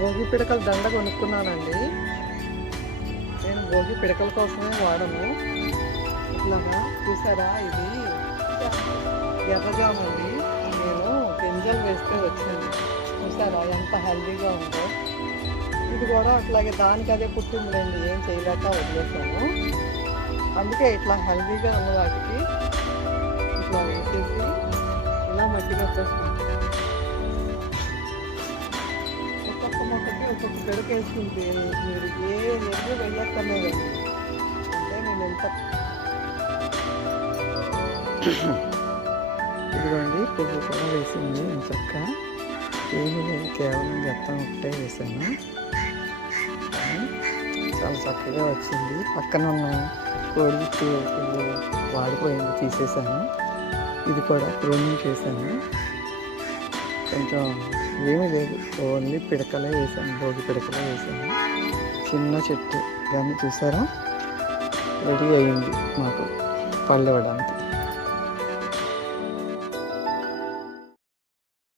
భోగి పిడకల దండ కొనుక్కున్నానండి. నేను భోగి పిడకల కోసమే వాడను. ఇట్లాగా చూసారా, ఇది ఎర్రజామండి. నేను గింజలు వేస్తే వచ్చింది. చూసారా ఎంత హెల్దీగా ఉందో. ఇది కూడా అట్లాగే దానికి అదే పుట్టిందిలేండి, ఏం చేయలేక వదిలేసాను. అందుకే ఇట్లా హెల్దీగా ఉన్న వాటికి ఇట్లా వేసేసి ఇలా మట్టి కట్టేస్తాను. ఒక్కొక్క మొక్కకి ఒక్కొక్క పిడక వేసుకుంటే మీరు ఏ ఎరువు వెళ్ళక్కర్లేదండి. అంటే నేను ఎంత ఇదిగోండి, పువ్వు కూడా వేసింది. నేను చక్క ఏమీ లేదు, కేవలం గెత్తం ఒకటే వేసాను. చాలా చక్కగా వచ్చింది. పక్కన ఉన్న కోడిగుట్టు పువ్వు వాడిపోయింది, తీసేసాను. ఇది కూడా ప్రూనింగ్ చేశాను. కొంచెం ఏమీ లేదు, ఓన్లీ పిడకలే వేసాను, భోగి పిడకలే వేసాను. చిన్న చెట్టు దాన్ని చూసారా, రెడీ అయ్యింది మాకు పళ్ళు ఇవ్వడానికి.